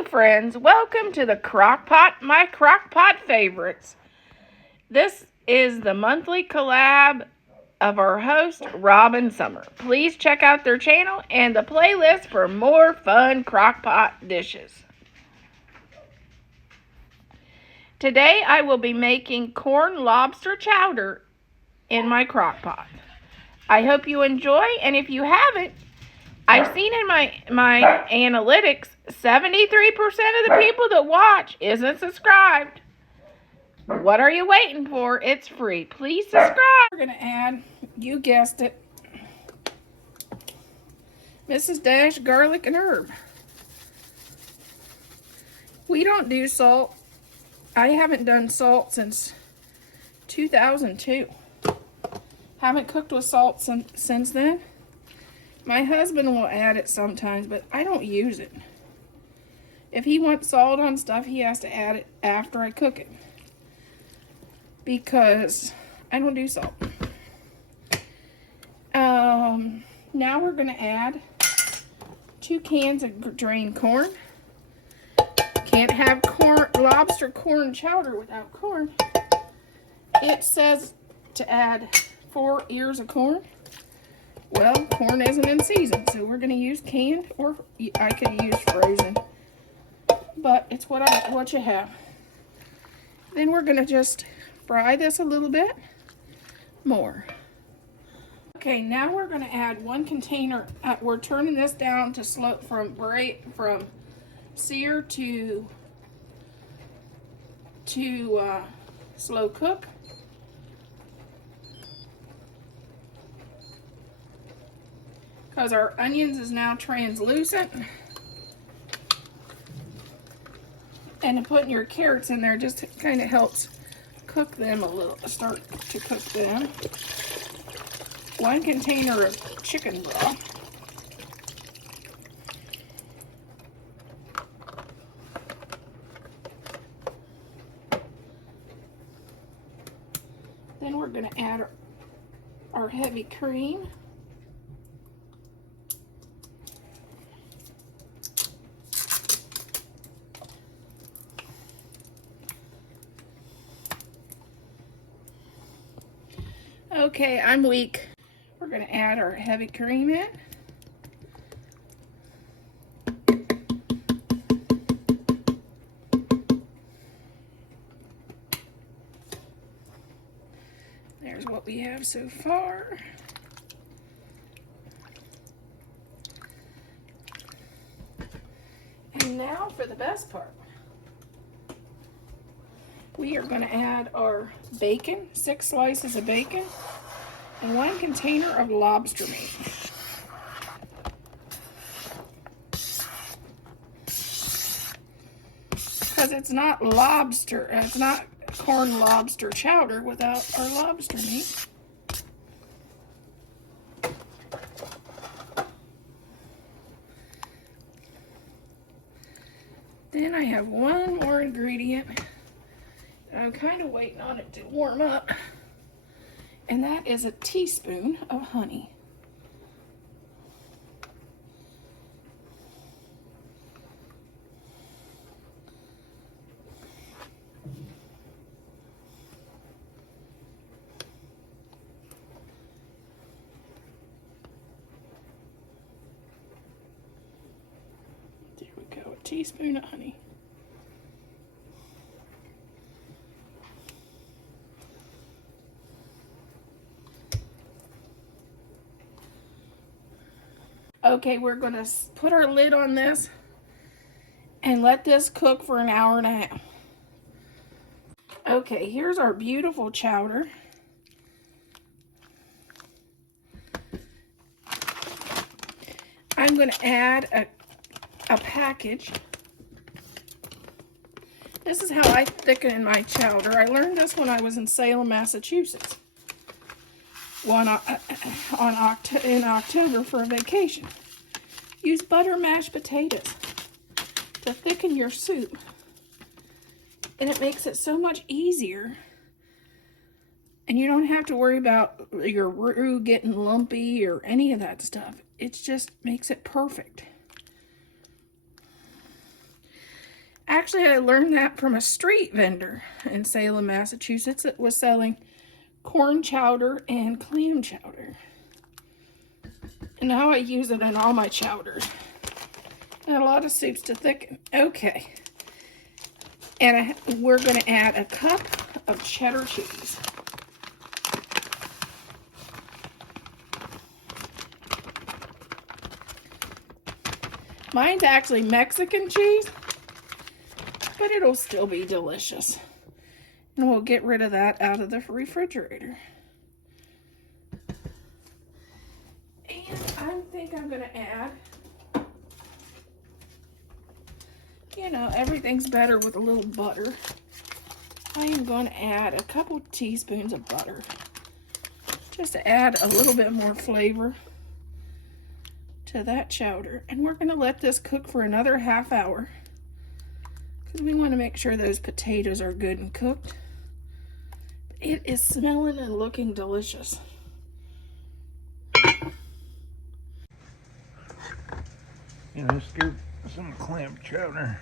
Hello friends, welcome to the Crockpot, my Crockpot favorites. This is the monthly collab of our host, Robin Summer. Please check out their channel and the playlist for more fun crockpot dishes. Today I will be making corn lobster chowder in my crockpot. I hope you enjoy, and if you haven't, I've seen in my analytics, 73% of the people that watch isn't subscribed. What are you waiting for? It's free. Please subscribe. We're going to add, you guessed it, Mrs. Dash garlic and herb. We don't do salt. I haven't done salt since 2002. Haven't cooked with salt since then. My husband will add it sometimes, but I don't use it. If he wants salt on stuff, he has to add it after I cook it, because I don't do salt. Now we're going to add 2 cans of drained corn. Can't have lobster corn chowder without corn. It says to add 4 ears of corn. Well, corn isn't in season, so we're going to use canned, or I could use frozen. But it's what you have. Then we're going to just fry this a little bit more. Okay, now we're going to add 1 container. We're turning this down to slow from sear to slow cook. Because our onions is now translucent. And putting your carrots in there just kind of helps cook them a little, start to cook them. 1 container of chicken broth. Then we're going to add our heavy cream. Okay, I'm weak. We're going to add our heavy cream in. There's what we have so far. And now for the best part. We are going to add our bacon, 6 slices of bacon, and 1 container of lobster meat. Because it's not lobster, it's not corn lobster chowder without our lobster meat. Then I have 1 more ingredient. I'm kind of waiting on it to warm up. And that is a teaspoon of honey. There we go, a teaspoon of honey. Okay, we're going to put our lid on this and let this cook for 1.5 hours. Okay, here's our beautiful chowder. I'm going to add a package. This is how I thicken my chowder. I learned this when I was in Salem, Massachusetts. In October for a vacation. Use butter mashed potatoes to thicken your soup, and it makes it so much easier, and you don't have to worry about your roux getting lumpy or any of that stuff. It just makes it perfect. Actually, I learned that from a street vendor in Salem, Massachusetts that was selling corn chowder and clam chowder. And now I use it in all my chowders. And a lot of soups to thicken. Okay. And we're going to add a cup of cheddar cheese. Mine's actually Mexican cheese, but it'll still be delicious. And we'll get rid of that out of the refrigerator. And I think I'm going to add, you know, everything's better with a little butter. I am going to add a couple teaspoons of butter just to add a little bit more flavor to that chowder. And we're going to let this cook for another half hour because we want to make sure those potatoes are good and cooked. It is smelling and looking delicious. Let's do some clam chowder.